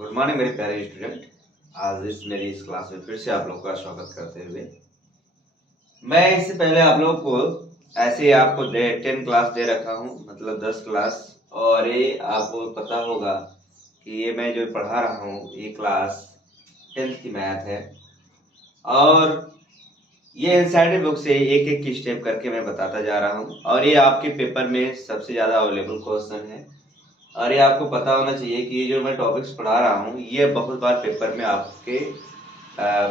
Good morning मेरे प्यारे student. आज मेरी इस क्लास में फिर से आप लोगों का स्वागत करते हुए मैं इससे पहले आप लोग को ऐसे ही आपको 10 क्लास दे रखा हूँ, मतलब 10 क्लास। और ये आपको पता होगा कि ये मैं जो पढ़ा रहा हूँ ये क्लास 10th की मैथ है। और ये एनसीईआरटी बुक से एक एक स्टेप करके मैं बताता जा रहा हूँ और ये आपके पेपर में सबसे ज़्यादा अवेलेबल क्वेश्चन है। और ये आपको पता होना चाहिए कि ये जो मैं टॉपिक्स पढ़ा रहा हूँ ये बहुत बार पेपर में आपके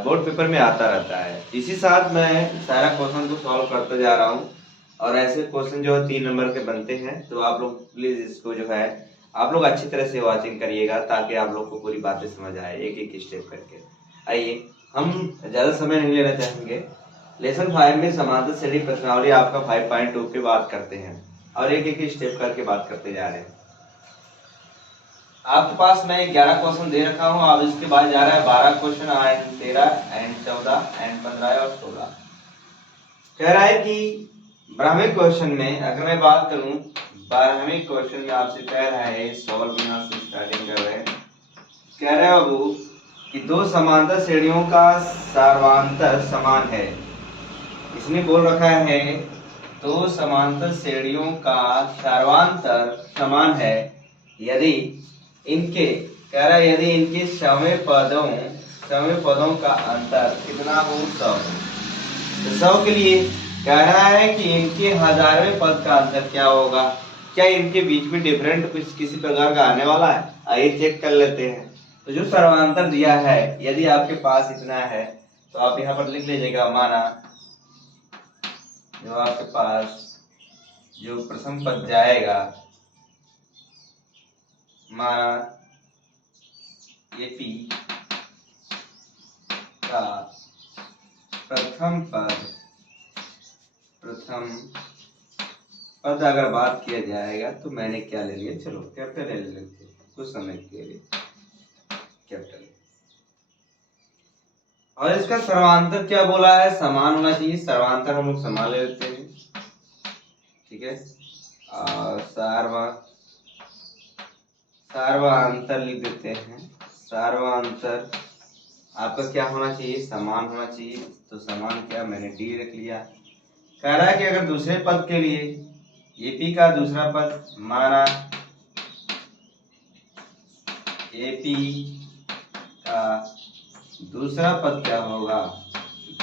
बोर्ड पेपर में आता रहता है। इसी साथ मैं सारा क्वेश्चन को सॉल्व करता जा रहा हूँ और ऐसे क्वेश्चन जो है 3 नंबर के बनते हैं। तो आप लोग प्लीज इसको जो है आप लोग अच्छी तरह से वॉचिंग करिएगा ताकि आप लोग को पूरी बातें समझ आए एक एक स्टेप करके। आइए हम ज़्यादा समय नहीं लेना चाहेंगे। लेसन 5 में समांतर श्रेणी प्रश्नावली आपका 5.2 पे बात करते हैं और एक एक स्टेप करके बात करते जा रहे हैं। आपके पास मैं 11 क्वेश्चन दे रखा हूं। अब इसके बाद जा रहा है 12 क्वेश्चन, एंड 13 एंड 14 एंड 15 और 16। कह रहा है कि 12वें क्वेश्चन में अगर मैं बात करूं, 12वें क्वेश्चन में आपसे कह रहा है सॉल्व यहां से स्टार्टिंग कर रहे हैं। कह रहा है बाबू कि दो समांतर श्रेणियों का सर्वांतर समान है। इसने बोल रखा है दो समांतर श्रेणियों का सर्वांतर समान है यदि इनके कह रहा है यदि इनके समय पदों का अंतर कितना हो 100। तो 100 के लिए कह रहा है कि इनके 1000वें पद का अंतर क्या होगा। क्या इनके बीच में डिफरेंट कुछ किसी प्रकार का आने वाला है? आइए चेक कर लेते हैं। तो जो सर्वांतर दिया है यदि आपके पास इतना है तो आप यहाँ पर लिख लीजिएगा। माना जो आपके पास जो प्रथम पद जाएगा, माना एपी का प्रथम पद अगर बात किया जाएगा तो मैंने क्या ले लिया, चलो कैपिटल ले लेते हैं कुछ समय के लिए, कैपिटल। और इसका सर्वांतर क्या बोला है, समान होना चाहिए। सर्वांतर हम लोग समान ले लेते हैं, ठीक है। और सार्वांतर लिख देते हैं। सार्वांतर आपका क्या होना चाहिए, समान होना चाहिए। तो समान क्या, मैंने डी रख लिया। कह रहा है कि अगर दूसरे पद के लिए एपी का दूसरा पद, माना एपी का दूसरा पद क्या होगा,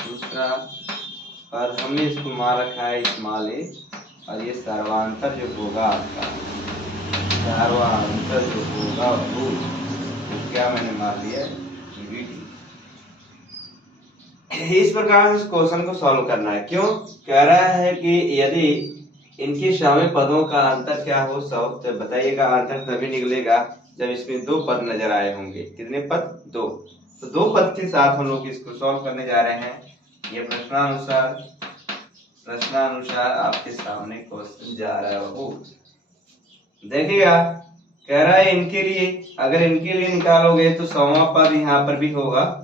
दूसरा पद हमने इसको मान रखा है स्मॉल ए। और ये सर्वांतर जो होगा आपका, सर्वांतर जो होगा वो क्या मैंने मान लिया, इस प्रकार से क्वेश्चन को सॉल्व करना है। क्यों कह रहा है कि यदि इनके समय पदों का अंतर क्या हो 100। तो बताइएगा अंतर तभी निकलेगा जब इसमें 2 पद नजर आए होंगे। कितने पद, 2। तो 2 पद के साथ हम लोग इसको सॉल्व करने जा रहे हैं। ये प्रश्नानुसार आपके सामने क्वेश्चन जा रहा है वो देखिएगा। कह रहा है इनके लिए अगर इनके लिए निकालोगे तो 100वां पद यहाँ पर भी होगा।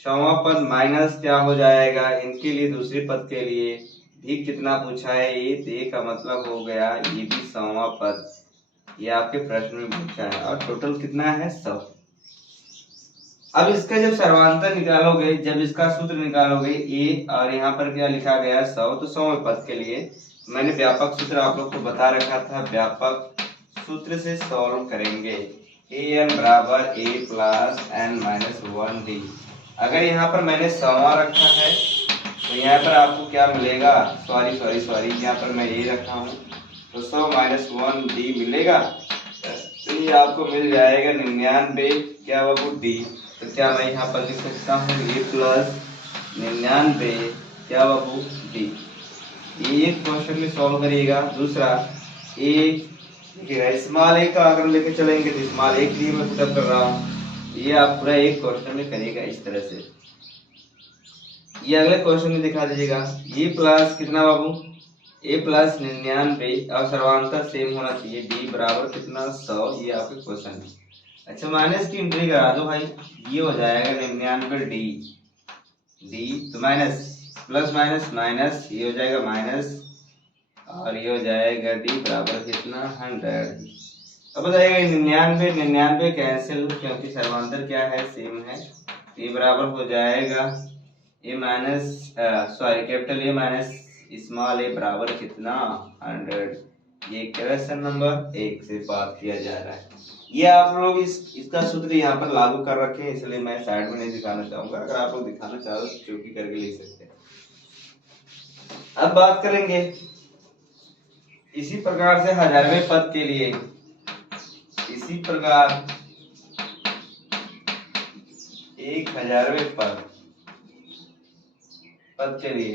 100वां पद माइनस क्या हो जाएगा, इनके लिए दूसरे पद के लिए भी कितना पूछा है, ये का मतलब हो गया ये भी 100वां पद। ये आपके प्रश्न में पूछा है और टोटल कितना है 100। अब इसका जब सर्वांतर निकालोगे, जब इसका सूत्र निकालोगे ए, और यहाँ पर क्या लिखा गया 100, तो 100वें पद के लिए मैंने व्यापक सूत्र आप लोग को बता रखा था। व्यापक सूत्र से सॉल्व करेंगे। ए एन बराबर ए प्लस एन माइनस 1 डी। अगर यहाँ पर मैंने 100वां रखा है तो यहाँ पर आपको क्या मिलेगा, सॉरी यहाँ पर मैं ए रखा हूँ तो 100 माइनस 1 डी मिलेगा। तो ये आपको मिल जाएगा 99 क्या बाबू डी। तो क्या मैं यहाँ पर लिख सकता हूँ ए प्लस 99 क्या बाबू डी। ये एक क्वेश्चन में सॉल्व करिएगा। दूसरा ए देखिएगा, स्मॉल ए का अगर लेके चलेंगे तो स्मॉल ए के लिए मैं पुटअप कर रहा हूँ। ये आप पूरा एक क्वेश्चन में करिएगा इस तरह से। ये अगले क्वेश्चन में दिखा दीजिएगा। ये प्लस कितना बाबू, ए प्लस 99 और सर्वांतर सेम होना चाहिए। डी बराबर कितना 100। ये आपके क्वेश्चन है। अच्छा माइनस की एंट्री करा दो भाई। ये हो जाएगा 99 डी तो माइनस प्लस माइनस माइनस, ये हो जाएगा माइनस और ये हो जाएगा डी बराबर कितना 100। अब बताइएगा 99 99 कैंसिल, क्योंकि सर्वांतर क्या है, सेम है। ये बराबर हो जाएगा A minus sorry capital A minus small A बराबर कितना 100। ये क्वेश्चन नंबर 1 से बात किया जा रहा है। ये आप लोग इसका सूत्र यहाँ पर लागू कर रखे हैं, इसलिए मैं साइड में नहीं दिखाना चाहूंगा। अगर आप लोग दिखाना चाहो तो चौकी करके लिख सकते हैं। अब बात करेंगे इसी प्रकार से 1000वें पद के लिए, इसी प्रकार 1000वें पद के लिए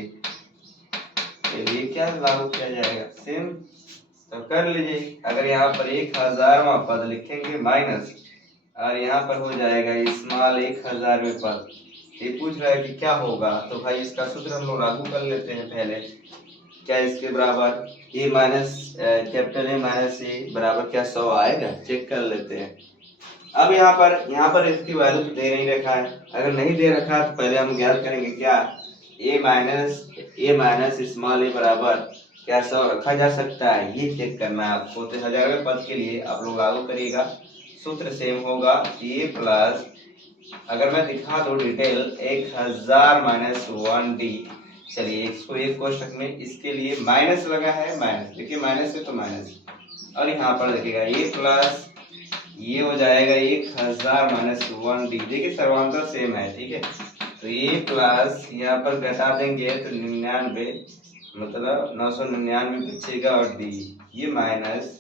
क्या लागू किया जाएगा, सेम तो कर लीजिए। अगर यहाँ पर 1000वां पद लिखेंगे माइनस, और यहाँ पर हो जाएगा स्मॉल 1000वें पद। ये पूछ रहा है कि क्या होगा, तो भाई इसका सूत्र हम लोग लागू कर लेते हैं पहले। क्या इसके बराबर ए माइनस कैपिटल ए माइनस ए बराबर क्या 100 आएगा, चेक कर लेते हैं। अब यहाँ पर इसकी वैल्यू तो दे नहीं रखा है। अगर नहीं दे रखा तो पहले हम ज्ञात करेंगे क्या ए माइनस स्मॉल ए बराबर क्या 100 रखा जा सकता है, ये चेक करना है आपको। तो 1000वें पद के लिए आप लोग लागू करिएगा, सूत्र सेम होगा ए प्लस, अगर मैं दिखा दो डिटेल 1000 माइनस 1d। चलिए इसको एक कोष्टक में, इसके लिए माइनस लगा है, माइनस देखिए, माइनस है तो माइनस, और यहाँ पर देखिएगा ए प्लस, ये हो जाएगा 1000 माइनस 1d। देखिए सर्वांतर सेम है, ठीक है। तो ए प्लस यहाँ पर घटा देंगे तो 99, मतलब 999 बचेगा, और डी ये माइनस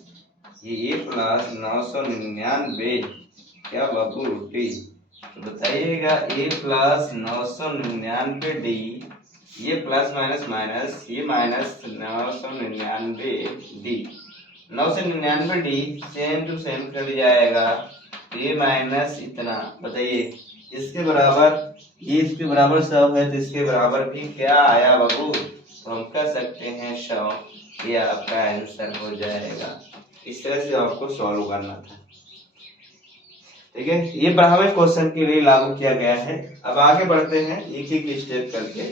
ये ए प्लस 999 क्या बाबू डी। तो बताइएगा ए प्लस 999 डी, ये प्लस माइनस माइनस, ये minus 999 d. 999 d same to same कर जाएगा, ये माइनस इतना। बताइए इसके बराबर, ये इसके बराबर 100 है, तो इसके बराबर भी क्या आया बाबू, तो हम कह सकते हैं 100। ये आपका आंसर हो जाएगा। इस तरह से आपको सॉल्व करना था, ठीक है। ये 12वें क्वेश्चन के लिए लागू किया गया है। अब आगे बढ़ते हैं एक एक स्टेप करके।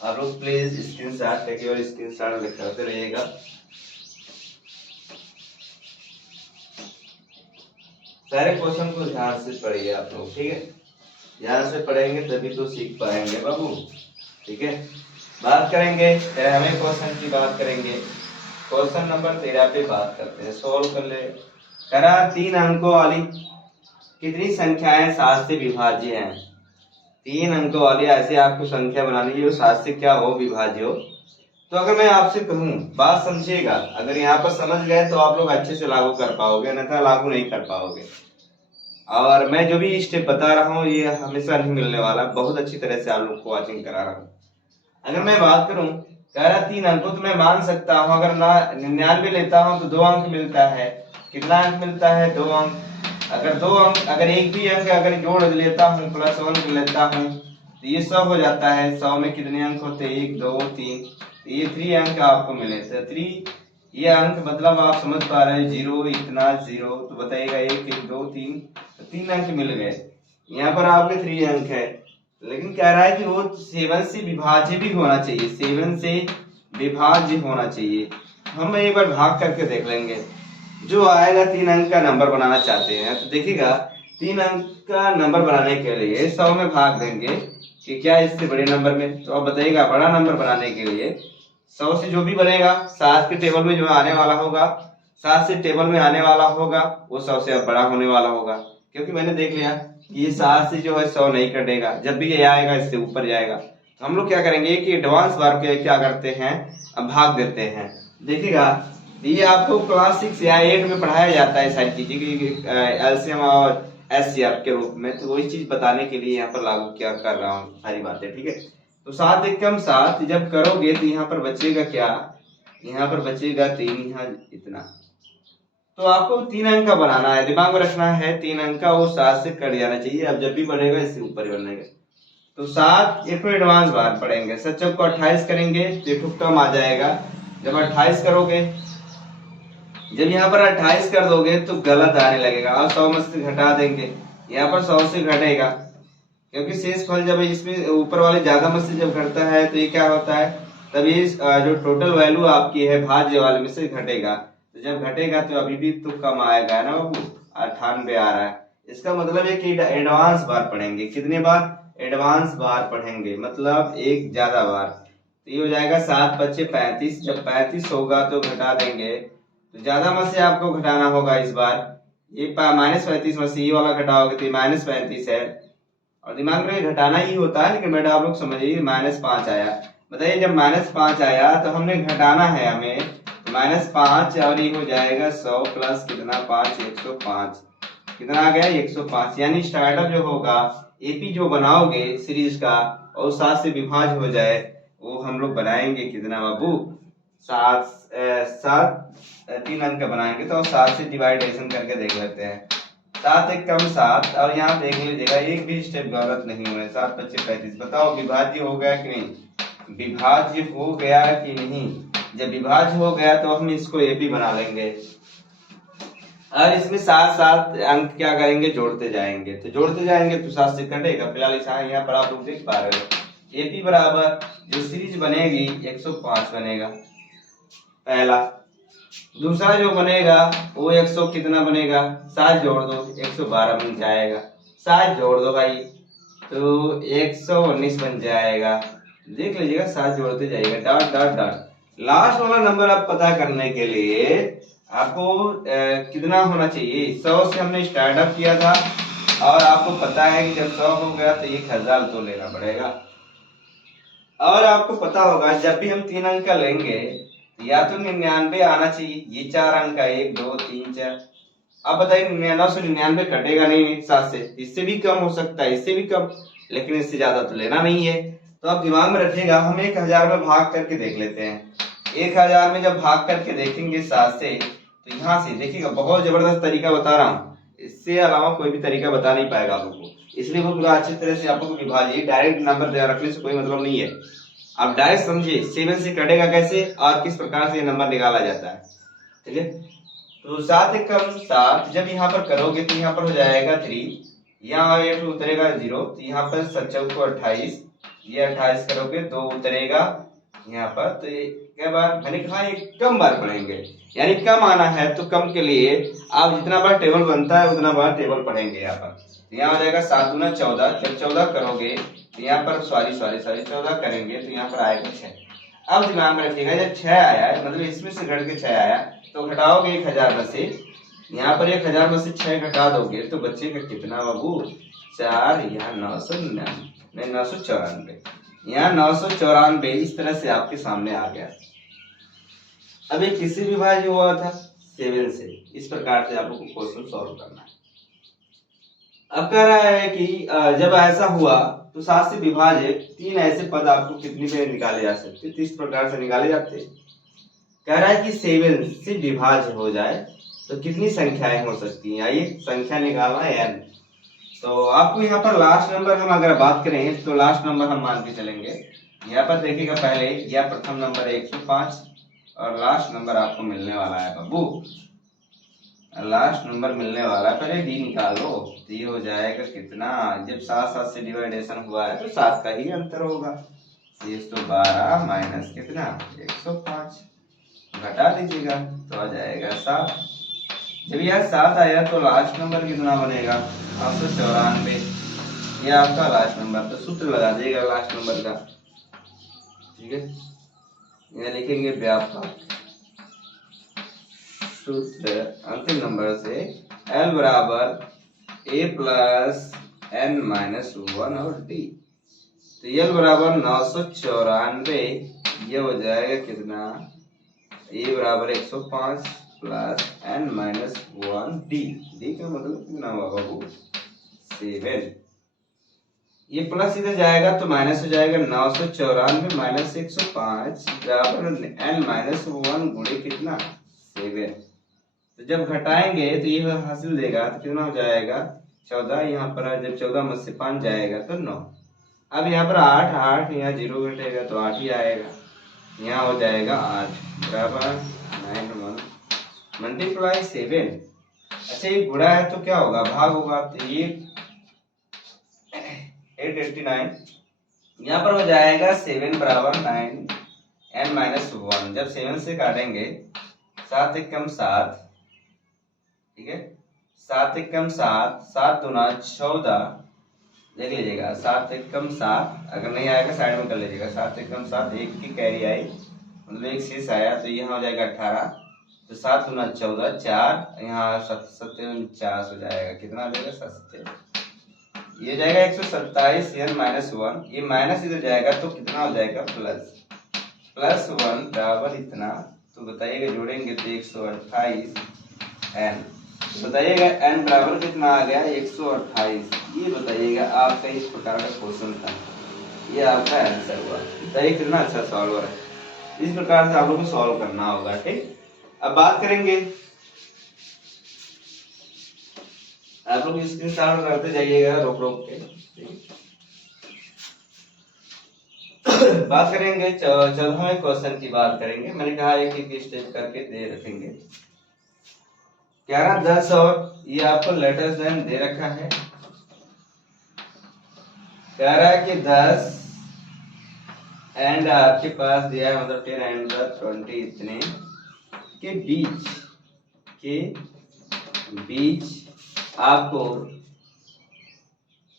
आप लोग प्लीज स्क्रीनशॉट लेके और स्क्रीनशॉट लिखते रहिएगा। सारे क्वेश्चन को ध्यान से पढ़िए आप लोग, ठीक है। ध्यान से पढ़ेंगे तभी तो सीख पाएंगे बाबू, ठीक है। बात करेंगे 13वें क्वेश्चन की, बात करेंगे क्वेश्चन नंबर 13 पे बात करते हैं। सोल्व कर ले। करा 3 अंकों वाली कितनी संख्याएं 7 से विभाज्य हैं। 3 अंकों वाली ऐसे आपको संख्या बनानी है जो 7 से क्या हो, विभाज्य हो। तो अगर मैं आपसे कहूँ, बात समझिएगा, अगर यहाँ पर समझ गए तो आप लोग अच्छे से लागू कर पाओगे, अन्यथा लागू नहीं कर पाओगे। और मैं जो भी स्टेप बता रहा हूँ ये हमेशा नहीं मिलने वाला, बहुत अच्छी तरह से आप लोग को वाचिंग करा रहा हूँ। अगर मैं बात करूं, कह रहा 3 अंकों, तो मैं मान सकता हूं अगर ना 99 लेता हूं तो 2 अंक मिलता है। कितना अंक मिलता है, 2 अंक। अगर 2 अंक, अगर एक भी अंक अगर जोड़ लेता हूं, प्लस 1 लेता हूं, तो ये 100 हो जाता है। 100 में कितने अंक होते हैं, 1 2 3, तो ये 3 अंक आपको मिले। तो 3 ये अंक, मतलब आप समझ पा रहे हैं, 0 इतना 0, तो बताइएगा 1 1 2 3, तो 3 अंक मिल गए। यहाँ पर आपके 3 अंक है, लेकिन कह रहा है कि वो 7 से विभाज्य भी होना चाहिए, 7 से विभाज्य होना चाहिए। हम एक बार भाग करके देख लेंगे, जो आएगा 3 अंक का नंबर बनाना चाहते हैं तो देखिएगा 3 अंक का नंबर बनाने के लिए 100 में भाग देंगे कि क्या इससे बड़े नंबर में। तो अब बताइएगा बड़ा नंबर बनाने के लिए 100 से जो भी बनेगा, 7 के टेबल में जो आने वाला होगा, 7 से टेबल में आने वाला होगा, वो 100 से अब बड़ा होने वाला होगा। क्योंकि मैंने देख लिया ये 7 से जो है 100 नहीं कटेगा, जब भी ये आएगा इससे ऊपर जाएगा। तो हम लोग क्या करेंगे कि एडवांस बार के क्या करते हैं, अब भाग देते हैं। देखिएगा ये आपको क्लास 6 या 8 में पढ़ाया जाता है सारी चीजें की एलसीएम और एचसीएफ के रूप में, तो वही चीज बताने के लिए यहाँ पर लागू क्या कर रहा हूँ सारी बातें, ठीक है। तो 7 एकम 7 जब करोगे तो यहाँ पर बचेगा क्या, यहाँ पर बचेगा 3, यहाँ इतना। तो आपको 3 अंक का बनाना है, दिमाग में रखना है 3 अंक का, वो 7 से कट जाना चाहिए। अब जब भी बढ़ेगा इससे ऊपर ही बनेगा। तो 7 एक एडवांस बार पढ़ेंगे, सच्चों को 28 करेंगे तो एक कम आ जाएगा। जब 28 करोगे, जब यहाँ पर 28 कर दोगे तो गलत आने लगेगा, और 100 में से घटा देंगे, यहाँ पर 100 से घटेगा, क्योंकि शेष फल जब इसमें ऊपर वाले ज्यादा में से जब घटता है तो ये क्या होता है, तब ये जो टोटल वैल्यू आपकी है भाज्य वाले में से घटेगा। तो जब घटेगा तो अभी भी तो कम आएगा ना बाबू, 98 आ रहा है। इसका मतलब है कि एडवांस बार पढ़ेंगे, कितने बार, एडवांस बार पढ़ेंगे, मतलब एक ज्यादा बार। तो ये हो जाएगा 7×5 = 35, जब 35 होगा तो घटा देंगे, तो ज्यादा में से आपको घटाना होगा इस बार। ये -35 में से ये वाला घटाओगे तो -35 है, और दिमाग में घटाना ही होता है, लेकिन बेटा आप लोग समझिए -5 आया। बताइए जब -5 आया तो हमने घटाना है हमें, -5 और ये हो जाएगा 100 प्लस कितना 5, 105, कितना आ गया 105। यानी स्टार्टअप जो होगा, एपी जो बनाओगे सीरीज का और 7 से विभाज्य हो जाए, वो हम लोग बनाएंगे कितना बाबू, 3 अंक का बनाएंगे। तो 7 से डिवाइडेशन करके देख लेते हैं, 7 एक कम 7, और यहाँ देख लीजिएगा एक भी स्टेप गलत नहीं हुए, 7×5 = 35। बताओ विभाज्य हो गया कि नहीं, विभाज्य हो गया कि नहीं। जब विभाज्य हो गया तो हम इसको एपी बना लेंगे, और इसमें 7 अंक क्या करेंगे, जोड़ते जाएंगे। तो जोड़ते जाएंगे तो 7 से कटेगा। फिलहाल यहाँ पर आप लोग देख पा रहे हो एपी बराबर जो सीरीज बनेगी 105 बनेगा पहला। दूसरा जो बनेगा वो 100 कितना बनेगा, 7 जोड़ दो 112 बन जाएगा, 7 जोड़ दो भाई तो 119 बन जाएगा। देख लीजिएगा 7 जोड़ते जाइएगा, डॉट डॉट डॉट। लास्ट वाला नंबर आप पता करने के लिए आपको कितना होना चाहिए, 100 से हमने स्टार्टअप किया था, और आपको पता है कि जब 100 हो गया तो 1000 तो लेना पड़ेगा। और आपको पता होगा जब भी हम 3 अंक का लेंगे या तो 99 आना चाहिए, ये 4 अंक का 1 2 3 4। अब बताइए 999 कटेगा नहीं 7 से, इससे भी कम हो सकता है, इससे भी कम, लेकिन इससे ज्यादा तो लेना नहीं है। तो आप दिमाग में रखिएगा, हम 1000 में भाग करके देख लेते हैं। 1000 में जब भाग करके देखेंगे 7 से, तो यहाँ से देखिएगा बहुत जबरदस्त तरीका बता रहा हूँ, इससे अलावा कोई भी तरीका बता नहीं पाएगा आप लोग को, इसलिए वो पूरा अच्छी तरह से आप लोग को विभाजिए। डायरेक्ट नंबर रखने से कोई मतलब नहीं है, आप डायरेक्ट समझिए 7 से कटेगा कैसे और किस प्रकार से ये नंबर निकाला जाता है। ठीक है, तो 7 एक कम 7, जब यहाँ पर करोगे तो यहाँ पर हो जाएगा 3, यहाँ एक उतरेगा 0, तो यहाँ पर 7 को 28, ये 28 करोगे 2 उतरेगा यहाँ पर, तो ये क्या बार मैंने कहा ये कम बार पढ़ेंगे, यानी कम आना है तो कम के लिए आप जितना बार टेबल बनता है उतना बार टेबल पढ़ेंगे। यहाँ पर यहाँ हो जाएगा 7 दूना 14, जब 14 करोगे तो यहाँ पर सॉरी 14 करेंगे तो यहाँ पर आएगा 6। अब दिमाग में रखिएगा जब 6 आया है, मतलब इसमें से घट के 6 आया, तो घटाओगे 1000 में से, यहाँ पर 1000 में से 6 घटा दोगे तो बचेगा कितना बाबू, 4, यहाँ 994, यहाँ 994 इस तरह से आपके सामने आ गया। अब ये किसी विभाज्य हुआ था 7 से, इस प्रकार से आपको क्वेश्चन सॉल्व करना है। अब कह रहा है कि जब ऐसा हुआ तो 7 से विभाज्य 3 ऐसे पद आपको कितनी पे निकाले जा सकते, तो इस प्रकार से निकाले जाते हैं। कह रहा है कि 7 से विभाज्य हो जाए तो कितनी संख्याएं हो सकती हैं, आइए संख्या निकालना है n। तो आपको यहाँ पर लास्ट नंबर हम अगर बात करें तो लास्ट नंबर हम मान के चलेंगे। यहाँ पर देखिएगा पहले यह प्रथम नंबर है 105, और लास्ट नंबर आपको मिलने वाला है बाबू, लास्ट नंबर मिलने वाला है, पहले डी निकालो। तो ये हो जाएगा कितना, जब 7 से डिवाइडेशन हुआ है तो 7 का ही अंतर होगा, 112 माइनस कितना 105, घटा दीजिएगा तो आ जाएगा 7। जब यह 7 आया तो लास्ट नंबर कितना बनेगा 594, ये आपका लास्ट नंबर। तो सूत्र लगा दिएगा लास्ट नंबर का, ठीक है, यहाँ लिखेंगे व्यापक सूत्र अंतिम नंबर से L बराबर A प्लस n-1 और D। तो L बराबर 994, ये हो जाएगा कितना, A बराबर 105 प्लस n-1 D। D का मतलब कितना हुआ बाबू 7। ये प्लस इधर जाएगा तो माइनस हो जाएगा, 994 माइनस 105 बराबर n-1 गुणे कितना 7। तो जब घटाएंगे तो ये हासिल देगा तो कितना हो जाएगा 14, यहाँ पर जब 14 में से 5 जाएगा तो 9। अब यहाँ पर 8 यहाँ 0 घटेगा तो 8 ही आएगा, यहाँ हो जाएगा 8 बराबर 91 मल्टीप्लाई 7। अच्छा ये गुणा है तो क्या होगा, भाग होगा, तो ये 889, यहाँ पर हो जाएगा 7 बराबर 9 n-1। जब 7 से काटेंगे 7 एकम 7, ठीक है, 7 एकम 7, 7 दूना 14, देख लीजिएगा 7 एकम 7, अगर नहीं आएगा साइड में कर लीजिएगा, 7 एकम 7, एक की कैरी आई मतलब एक शेष आया तो यहाँ हो जाएगा 18, तो 7 दूना 14, 4 यहाँ 7 हो जाएगा, कितना हो जाएगा 7, ये जाएगा 127 n -1, ये माइनस इधर जाएगा तो कितना हो जाएगा +1 बराबर इतना, तो बताइएगा जोड़ेंगे तो 128 n, तो बताइएगा n बराबर कितना आ गया 128, ये बताइएगा आपका इस प्रकार का क्वेश्चन था, ये आपका आंसर हुआ। बताइए कितना अच्छा सॉल्वर है, इस प्रकार से आप लोगों को सॉल्व करना होगा। ठीक, अब बात करेंगे, आप लोग स्क्रीन शॉट करते जाइएगा रोक रोक के। बात करेंगे 14वें क्वेश्चन की बात करेंगे, मैंने कहा एक एक स्टेप करके दे रखेंगे। 11, 10 और ये आपको लेटर्स देन दे रखा है, कह रहा है कि 10 एंड आपके पास दिया है मतलब 10 एंड 20 इतने के बीच आपको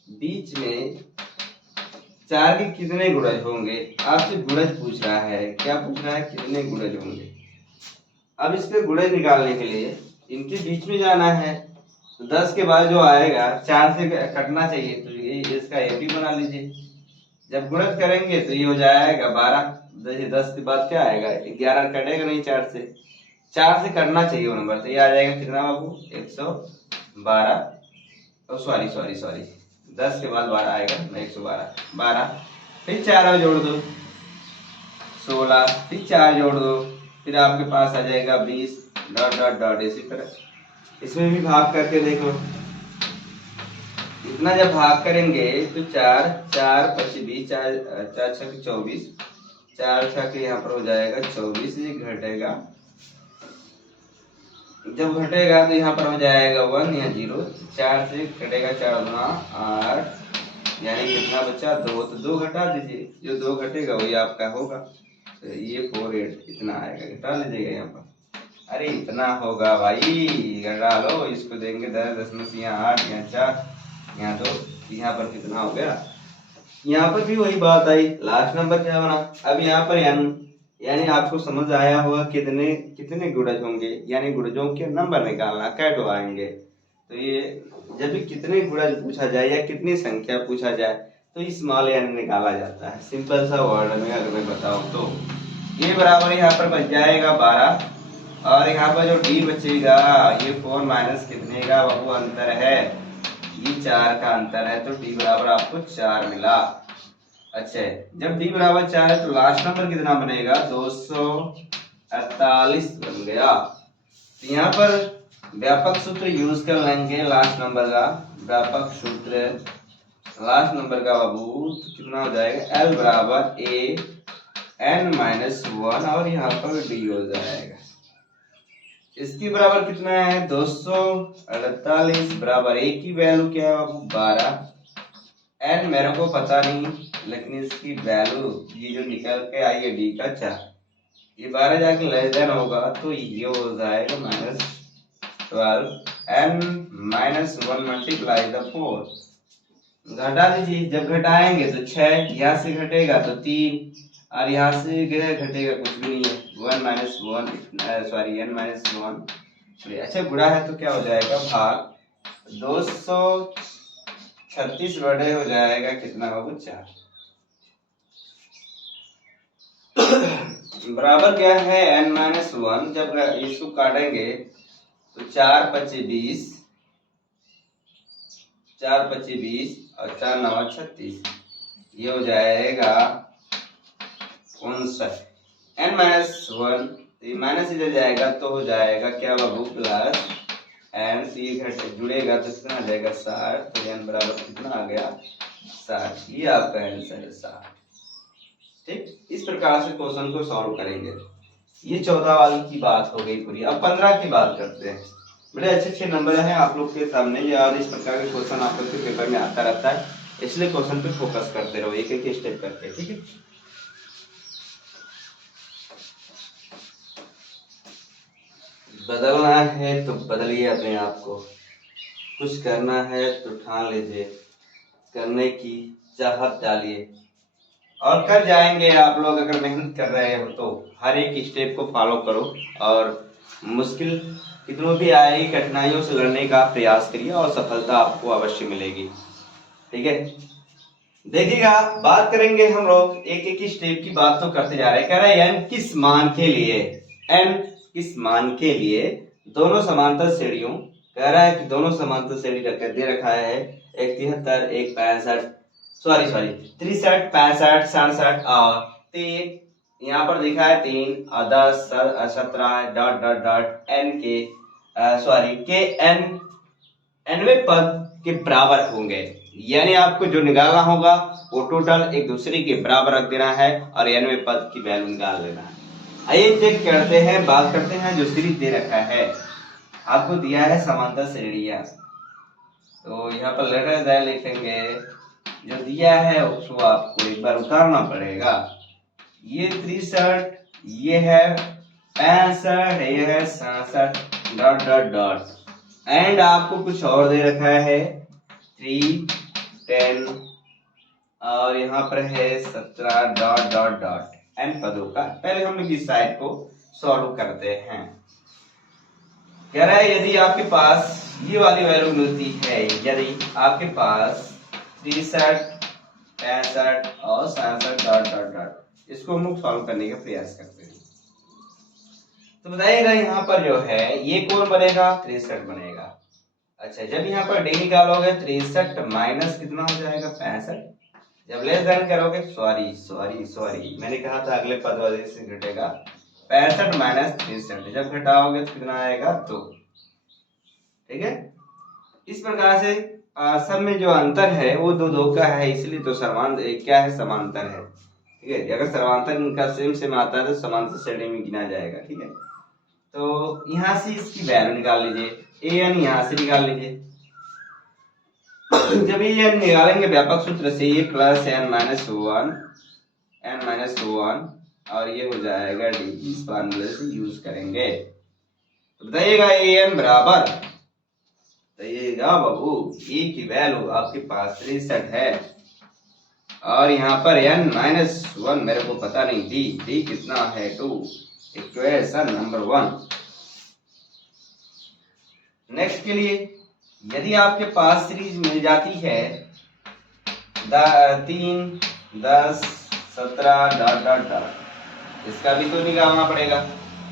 बीच में 4 के कितने गुणज होंगे, आपसे गुणज पूछ रहा है, क्या पूछ रहा है कितने गुणज होंगे। अब इसके गुणज निकालने के लिए इनके बीच में जाना है, तो 10 के बाद जो आएगा 4 से कटना चाहिए, तो ये इसका एपी बना लीजिए। जब गुणज करेंगे तो ये हो जाएगा 12, 10 के बाद क्या आएगा 11, कटेगा नहीं 4 से, 4 से करना चाहिए वो नंबर, तो ये आ जाएगा कितना बाबू 112, सॉरी 10 के बाद 12 आएगा, 112, फिर 4 जोड़ दो 16, फिर 4 जोड़ दो, फिर आपके पास आ जाएगा 20, डॉट डॉट डॉट, इसी तरह इसमें भी भाग करके देखो, इतना जब भाग करेंगे तो 4 4 25 20, 4 6 24, 4 6 के यहाँ पर हो जाएगा 24, ये घटेगा, जब घटेगा तो यहाँ पर हो जाएगा 1 या 0, 4 से कटेगा 4 गुना 8, यानी कितना बचा 2, तो 2 घटा दीजिए, जो 2 घटेगा वही आपका होगा, तो ये 4 8 इतना आएगा, घटा लीजिएगा यहाँ पर, अरे इतना होगा भाई, घटा लो, इसको देंगे 10, 10 में से यहाँ 8, यहाँ 4, यहाँ 2, यहाँ पर कितना हो गया, यहाँ पर भी वही बात आई, लास्ट नंबर क्या बना। अब यहाँ पर यानी आपको समझ आया होगा कितने कितने गुणज होंगे, यानी गुणजों के नंबर निकालना कैटो आएंगे, तो ये जब भी कितने गुणज पूछा जाए या कितनी संख्या पूछा जाए तो स्मॉल n निकाला जाता है, सिंपल सा वर्ड में अगर मैं बताऊं तो ये बराबर यहाँ पर बच जाएगा 12, और यहाँ पर जो d बचेगा ये 4 माइनस कितने का वो अंतर है, ये 4 का अंतर है, तो d बराबर आपको 4 मिला। अच्छा, जब d बराबर 4 है तो लास्ट नंबर कितना बनेगा 248 बन गया। तो यहाँ पर व्यापक सूत्र यूज कर लेंगे लास्ट नंबर का, व्यापक सूत्र लास्ट नंबर का बाबू तो कितना हो जाएगा l बराबर a n -1 और यहाँ पर d हो जाएगा, इसकी बराबर कितना है 248 बराबर a की वैल्यू क्या है बाबू 12, n मेरे को पता नहीं लेकिन इसकी वैल्यू ये जो निकल के आई है d का 4, ये 12 जाके लेस देन होगा तो ये हो जाएगा -12 n -1 मल्टीप्लाई द 4, घटा दीजिए, जब घटाएंगे तो 6, यहाँ से घटेगा तो 3 और यहाँ से घटेगा कुछ भी नहीं है, n -1, अच्छा गुणा है तो क्या हो जाएगा भाग 236 बड़े हो जाएगा कितना बाबू 4, बराबर क्या है n -1, जब इसको काटेंगे तो 4 25 20, 4 25 20 और 4 9 36, ये हो जाएगा 59, n -1 ये माइनस इधर जाएगा तो हो जाएगा क्या बाबू प्लस n, ये घट जुड़ेगा तो कितना आ जाएगा 60, तो n बराबर कितना आ गया 60, ये आपका आंसर है 60। ठीक, इस प्रकार से क्वेश्चन को सॉल्व करेंगे। ये 14 वाली की बात हो गई पूरी। अब 15 की बात करते हैं। बड़े अच्छे नंबर हैं आप लोग के सामने, यार इस प्रकार के क्वेश्चन आप लोग के पेपर में आता रहता है, इसलिए क्वेश्चन पे फोकस करते रहो एक एक स्टेप करके, ठीक है। बदलना है तो बदलिए अपने आप को, कुछ करना है तो ठान लीजिए, करने की चाहत डालिए और कर जाएंगे आप लोग। अगर मेहनत कर रहे हो तो हर एक स्टेप को फॉलो करो और मुश्किल कितनों भी आएगी कठिनाइयों से लड़ने का प्रयास करिए और सफलता आपको अवश्य मिलेगी। ठीक है, देखिएगा बात करेंगे हम लोग एक एक स्टेप की बात तो करते जा रहे हैं। कह रहा है एन किस मान के लिए, एन किस मान के लिए दोनों समांतर श्रेणियों, कह रहा है कि दोनों समांतर श्रेणी दे रखा है एक 73 एक 65 सॉरी 63 65 67 और 3, यहाँ पर लिखा है 3 और 10 17 डॉट डॉट डॉट एन के के एन एनवे पद के बराबर होंगे। यानी आपको जो निकालना होगा वो टोटल एक दूसरे के बराबर रख देना है और एनवे पद की वैल्यू निकाल लेना है। आइए चेक करते हैं, बात करते हैं जो सीरीज दे रखा है। आपको दिया है समांतर श्रेणियां, तो यहाँ पर लेटर द लिखेंगे, जो दिया है उसको आपको एक बार उतारना पड़ेगा। ये 63, ये है 65, ये है 67 डॉट डॉट डॉट एंड आपको कुछ और दे रखा है 3 10 और यहाँ पर है 17 डॉट डॉट डॉट एन पदों का। पहले हम लोग इस साइड को सॉल्व करते हैं। कह रहा है यदि आपके पास ये वाली वैल्यू मिलती है, यदि आपके पास 63 65 और 67 डॉट डॉट डॉट, इसको हम लोग सॉल्व करने का प्रयास करते हैं। तो बताइएगा यहाँ पर जो है ये कौन बनेगा, 63 बनेगा। अच्छा, जब यहाँ पर डी निकालोगे 63 माइनस कितना हो जाएगा 65, जब लेस देन करोगे सॉरी मैंने कहा था अगले पद वाले से घटेगा 65 माइनस 63, जब घटाओगे तो कितना आएगा 2। ठीक है, इस प्रकार से सब में जो अंतर है वो दो का है, इसलिए तो क्या है समांतर है। ठीक है, अगर समांतर इनका सेम आता है तो समांतर श्रेणी में गिना जाएगा। ठीक है, तो यहाँ से इसकी वैल्यू निकाल लीजिए, ए एन यहाँ से निकाल लीजिए। जब ये एन निकालेंगे व्यापक सूत्र से ये प्लस एन माइनस वन और ये हो जाएगा डी, इस फार्मूले से यूज करेंगे। तो बताइएगा ए एन बराबर, बताइएगा बाबू ए की वैल्यू आपके पास 63 है और यहाँ पर एन माइनस 1 मेरे को पता नहीं, डी कितना है 2, इक्वेशन नंबर 1। नेक्स्ट के लिए यदि आपके पास सीरीज मिल जाती है 3 10 17 डॉट डॉट डॉट, इसका भी तो निकालना पड़ेगा।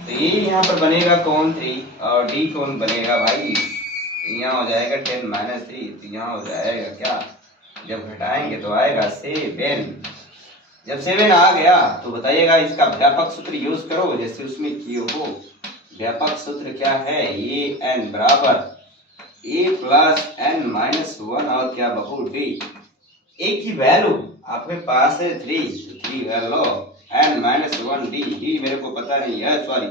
तो ये यहाँ पर बनेगा कौन 3 और डी कौन बनेगा भाई, यहाँ हो जाएगा 10 माइनस 3, तो यहाँ हो जाएगा क्या, जब घटाएंगे तो आएगा 7। जब 7 आ गया तो बताइएगा इसका व्यापक सूत्र यूज करो जैसे उसमें किए हो। व्यापक सूत्र क्या है, ए एन बराबर ए प्लस एन माइनस 1 और क्या बाबू डी। ए की वैल्यू आपके पास है 3, तो 3 वैल्यू एन माइनस 1 डी मेरे को पता नहीं है, सॉरी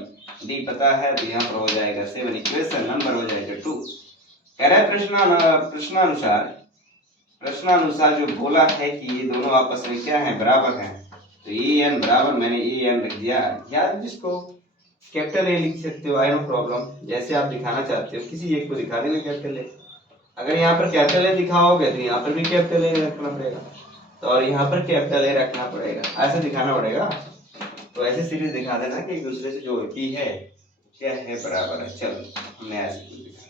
डी पता है, तो यहाँ पर हो जाएगा 7, इक्वेशन नंबर हो जाएगा 2। कह रहा है प्रश्नानुसार जो बोला है कि ये दोनों आपस में क्या है, बराबर हैं, तो ए एन बराबर मैंने ए एन लिख दिया, या जिसको कैपिटल ए लिख सकते हो, आई नो प्रॉब्लम, जैसे आप दिखाना चाहते हो किसी एक को दिखा देना कैपिटल ए। अगर यहाँ पर कैपिटल ए दिखाओगे तो यहाँ पर भी कैपिटल ए रखना पड़ेगा, तो और यहाँ पर कैपिटल ए रखना पड़ेगा, ऐसे दिखाना पड़ेगा। तो ऐसे सीरीज दिखा देना कि एक दूसरे से जो होती है क्या है, बराबर है। चलो हमने ऐसे दिखा,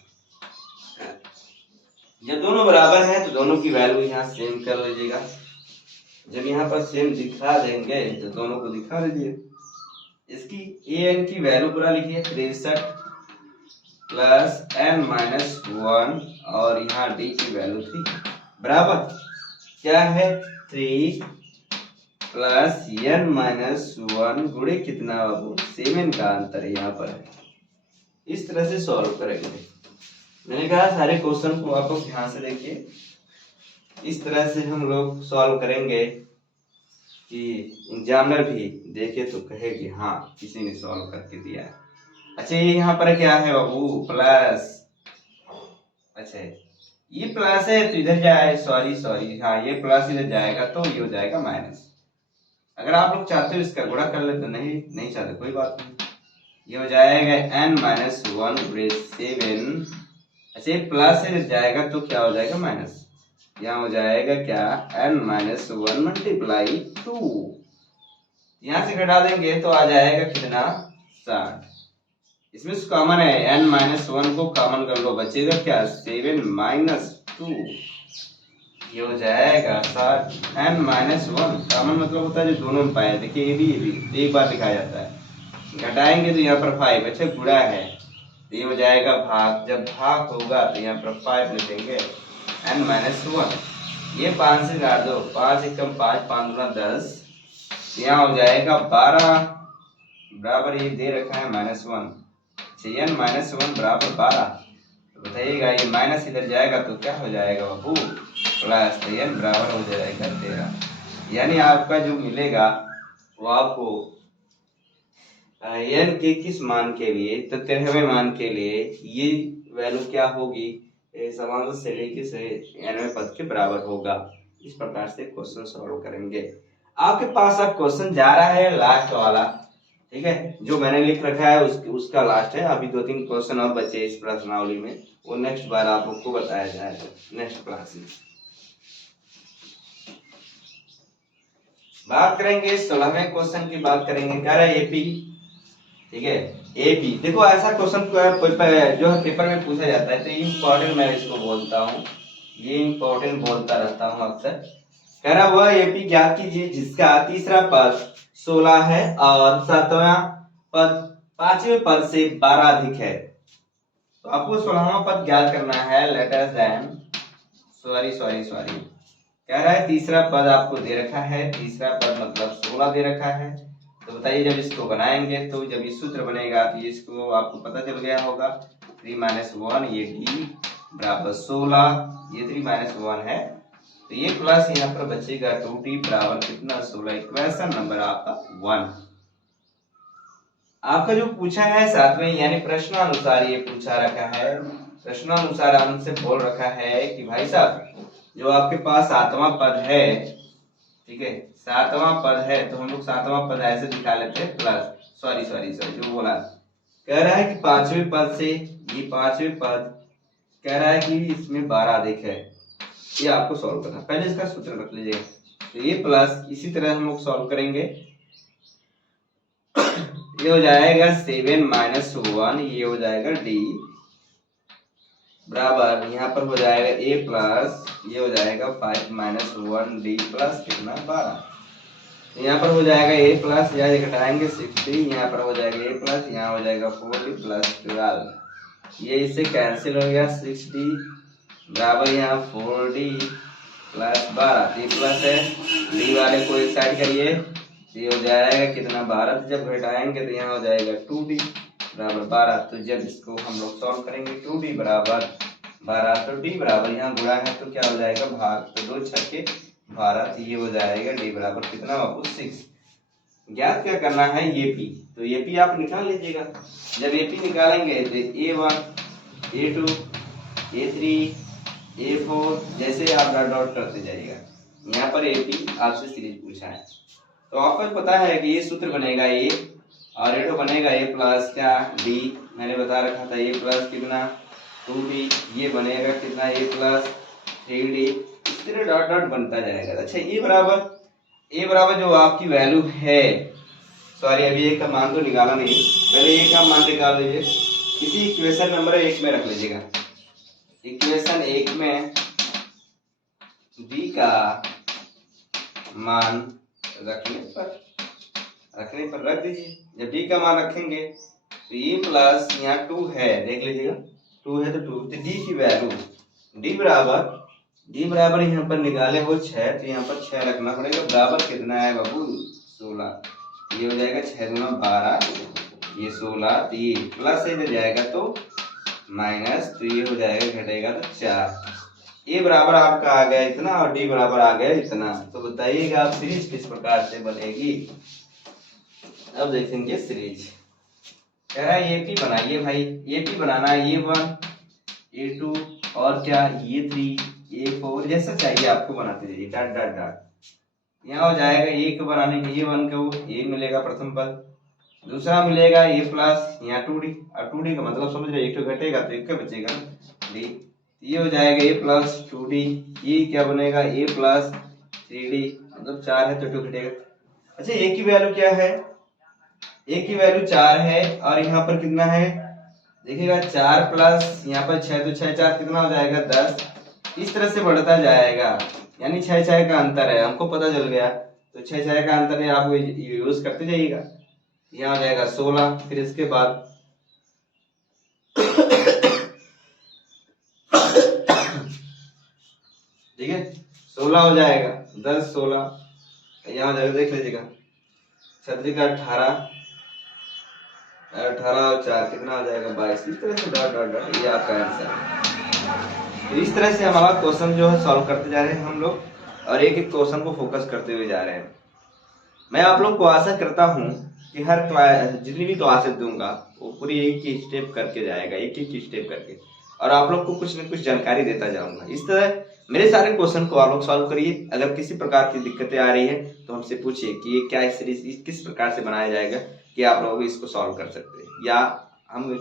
जब दोनों बराबर हैं तो दोनों की वैल्यू यहाँ सेम कर लीजिएगा। जब यहाँ पर सेम दिखा देंगे तो दोनों को दिखा दीजिए। इसकी ए एन की वैल्यू पूरा लिखिए 63 प्लस एन माइनस 1 और यहाँ डी की वैल्यू 3 बराबर क्या है 3 प्लस एन माइनस 1 गुणे कितना बाबू 7 का अंतर यहाँ पर है। इस तरह से सॉल्व करेंगे। मैंने कहा सारे क्वेश्चन को आप ध्यान से देखिए, इस तरह से हम लोग सॉल्व करेंगे कि एग्जामिनर भी देखे तो कहे कि हाँ किसी ने सॉल्व करके दिया है। अच्छा ये यहाँ पर क्या है बाबू प्लस, अच्छा ये प्लस है तो इधर जाए, सॉरी हाँ ये प्लस इधर जाएगा तो ये हो जाएगा माइनस। अगर आप लोग चाहते हो इसका गुणा कर ले तो नहीं चाहते कोई बात नहीं, ये हो जाएगा n-1/7। अच्छा ये प्लस से जाएगा तो क्या हो जाएगा माइनस, यहाँ हो जाएगा क्या n-1 मल्टीप्लाई 2। यहाँ से घटा देंगे तो आ जाएगा कितना 60। इसमें कॉमन है n-1 को कॉमन कर लो, बचेगा क्या 7-2। ये हो जाएगा 60। n-1 कॉमन मतलब होता है जो दोनों में पाया, देखिए ये भी एक बार लिखा जाता है। घटाएंगे तो यहाँ पर 5, अच्छा गुणा है तो ये हो जाएगा भाग, जब भाग होगा तो यहाँ पर 5 लिखेंगे n-1। ये 5 से काट दो, 5 एकम 5, 5 गुना 10, यहाँ हो जाएगा 12 बराबर ये दे रखा है -1। n-1 बराबर 12, तो बताइएगा ये माइनस इधर जाएगा तो क्या हो जाएगा बाबू प्लस, तो n बराबर हो जाएगा 13। यानी आपका जो मिलेगा वो आपको n के किस मान के लिए, तो 13वें मान के लिए ये वैल्यू क्या होगी, समांतर श्रेणी से nवें पद के बराबर होगा। इस प्रकार से क्वेश्चन सॉल्व करेंगे। आपके पास अब क्वेश्चन जा रहा है लास्ट वाला, ठीक है, जो मैंने लिख रखा है उसका लास्ट है। अभी 2-3 क्वेश्चन और बचे इस प्रश्नावली में, वो नेक्स्ट बार आप लोग को बताया जाएगा नेक्स्ट क्लास में। बात करेंगे 16वें क्वेश्चन की बात करेंगे, कह रहा है एपी, ठीक है एपी। देखो ऐसा क्वेश्चन जो है पेपर में पूछा जाता है तो इम्पोर्टेंट मैं इसको बोलता हूँ, ये इम्पोर्टेंट बोलता रहता हूँ अक्सर। कह रहा वह एपी ज्ञात कीजिए जिसका तीसरा पद 16 है और 7वां पद 5वें पद से 12 अधिक है। तो आपको 16वां पद ज्ञात करना है, लेटर देन सॉरी कह रहा है तीसरा पद आपको दे रखा है, तीसरा पद मतलब 16 दे रखा है। तो बताइए जब इसको बनाएंगे तो जब ये सूत्र बनेगा तो इसको आपको पता चल गया होगा 3-1 ये d बराबर 16, ये 3-1 है तो ये प्लस यहाँ पर बचेगा 2d बराबर कितना 16। इक्वेशन नंबर आपका 1। आपका जो पूछा है 7वें यानी प्रश्नानुसार ये पूछा रखा है, प्रश्नानुसार हमसे बोल रखा है कि भाई साहब जो आपके पास 7वां पद है, ठीक है 7वां पद है, तो हम लोग 7वां पद ऐसे दिखा लेते हैं प्लस सॉरी जो बोला, कह रहा है कि 5वें पद से ये 5वें पद कह रहा है कि इसमें 12 अधिक है। ये आपको सॉल्व करना, पहले इसका सूत्र रख लीजिएगा। तो ये प्लस इसी तरह हम लोग सॉल्व करेंगे, ये हो जाएगा 7-1, ये हो जाएगा d बराबर यहाँ पर हो जाएगा a प्लस ये हो जाएगा 5-1d प्लस कितना 12। तो यहाँ पर हो जाएगा a प्लस यहाँ घटाएंगे 60, यहाँ पर हो जाएगा a प्लस यहाँ हो जाएगा 40 प्लस 12, ये इससे कैंसिल हो गया 60 बराबर यहाँ 4d प्लस 12, ये प्लस है d वाले को एक साइड करिए, ये हो जाएगा कितना 12, जब घटाएंगे तो यहाँ हो जाएगा 2d बराबर 12। तो जब इसको हम लोग सॉल्व करेंगे 2d बराबर 12 तो d बराबर यहाँ गुणा है तो क्या हो जाएगा भाग, तो 2 छक्के 12, तो ये हो जाएगा d बराबर कितना बाबू 6। ज्ञात क्या करना है ये p, तो ये p आप निकाल लीजिएगा। जब ये p निकालेंगे तो a1 a2 a3 a4 जैसे आप डॉट डॉट करते जाइएगा। यहाँ पर AP आपसे सीरीज पूछा है तो आपको पता है कि ये सूत्र बनेगा a और ये बनेगा a प्लस क्या d, मैंने बता रखा था a प्लस कितना 2d, ये बनेगा कितना a प्लस 3d, इस तरह डॉट डॉट बनता जाएगा। अच्छा a बराबर जो आपकी वैल्यू है, सॉरी अभी a का मान तो निकाला नहीं, पहले a का मान निकाल लीजिए, किसी इक्वेशन नंबर 1 में रख लीजिएगा। इक्वेशन 1 में b का मान रखने पर रख दीजिए। जब d का मान रखेंगे तो ये प्लस यहाँ 2 है, देख लीजिएगा 2 है तो 2, तो d की वैल्यू d बराबर यहाँ पर निकाले हो 6, तो यहाँ पर 6 रखना पड़ेगा, बराबर कितना है बाबू 16, ये हो जाएगा 6 गुना 12 ये 16, तो ये प्लस से इधर जाएगा तो माइनस, तो ये हो जाएगा घटेगा तो 4। ए बराबर आपका आ गया इतना और डी बराबर आ गया इतना। तो बताइएगा आप सीरीज किस प्रकार से बनेगी। अब देखेंगे सीरीज, कह रहा है एपी बनाइए भाई, एपी बनाना है A1 A2 और क्या A3 A4 जैसा चाहिए आपको बनाते जाइए डॉट डॉट डॉट। यहाँ हो जाएगा A को बनाने के A1 को A मिलेगा प्रथम पद दूसरा मिलेगा ए प्लस यहाँ 2d, और 2d का मतलब समझ रहे, एक तो घटेगा तो एक का बचेगा डी, ये हो जाएगा ए प्लस 2d, ये क्या बनेगा ए प्लस 3d, मतलब 4 है तो 2 घटेगा। अच्छा ए की वैल्यू क्या है, ए की वैल्यू 4 है और यहाँ पर कितना है देखिएगा 4 प्लस यहाँ पर 6, तो 6 4 कितना हो जाएगा 10, इस तरह से बढ़ता जाएगा, यानी 6 6 का अंतर है, हमको पता चल गया। तो 6 6 का अंतर है, आप यूज करते जाइएगा। यहाँ हो जाएगा 16, फिर इसके बाद ठीक है 16 हो जाएगा, 10 16, यहाँ हो जाएगा देख लीजिएगा 36 का 18, 18 और 4 कितना हो जाएगा 22, इस तरह से डॉट डॉट डॉट, ये आपका आंसर है। इस तरह से हमारा क्वेश्चन जो है सॉल्व करते जा रहे हैं हम लोग, और एक एक क्वेश्चन को फोकस करते हुए जा रहे हैं। मैं आप लोग को आशा करता हूँ कि हर क्लास जितनी भी क्लासेस दूंगा वो पूरी एक ही स्टेप करके जाएगा, एक एक स्टेप करके, और आप लोग को कुछ न कुछ जानकारी देता जाऊंगा। इस तरह मेरे सारे क्वेश्चन को आप लोग सॉल्व करिए। अगर किसी प्रकार की दिक्कतें आ रही है तो हमसे पूछिए कि ये क्या सीरीज किस प्रकार से बनाया जाएगा कि आप लोग इसको सॉल्व कर सकते हैं, या हम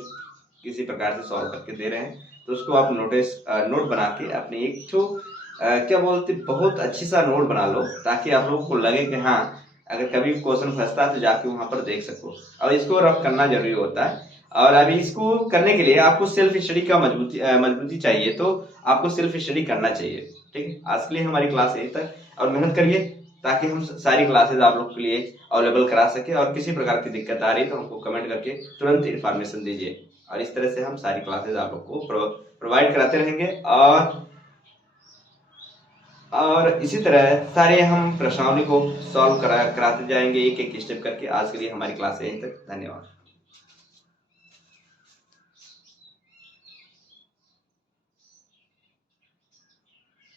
किसी प्रकार से सॉल्व करके दे रहे हैं तो उसको आप नोट बना के अपने एक तो क्या बोलते बहुत अच्छी सा नोट बना लो, ताकि आप लोगों को लगे कि हाँ अगर कभी क्वेश्चन फंसता है तो जाके वहां पर देख सको। और इसको रफ करना जरूरी होता है, और अभी इसको करने के लिए आपको सेल्फ स्टडी का मजबूती चाहिए, तो आपको सेल्फ स्टडी करना चाहिए। ठीक है, आज के लिए हमारी क्लास यही तक, और मेहनत करिए ताकि हम सारी क्लासेज आप लोग के लिए अवेलेबल करा सके। और किसी प्रकार की दिक्कत आ रही है तो हमको कमेंट करके तुरंत इन्फॉर्मेशन दीजिए, और इस तरह से हम सारी क्लासेज आप लोग को प्रोवाइड कराते रहेंगे। और इसी तरह सारे हम प्रश्नावली को सॉल्व कराते जाएंगे एक एक स्टेप करके। आज के लिए हमारी क्लास यहीं तक, धन्यवाद।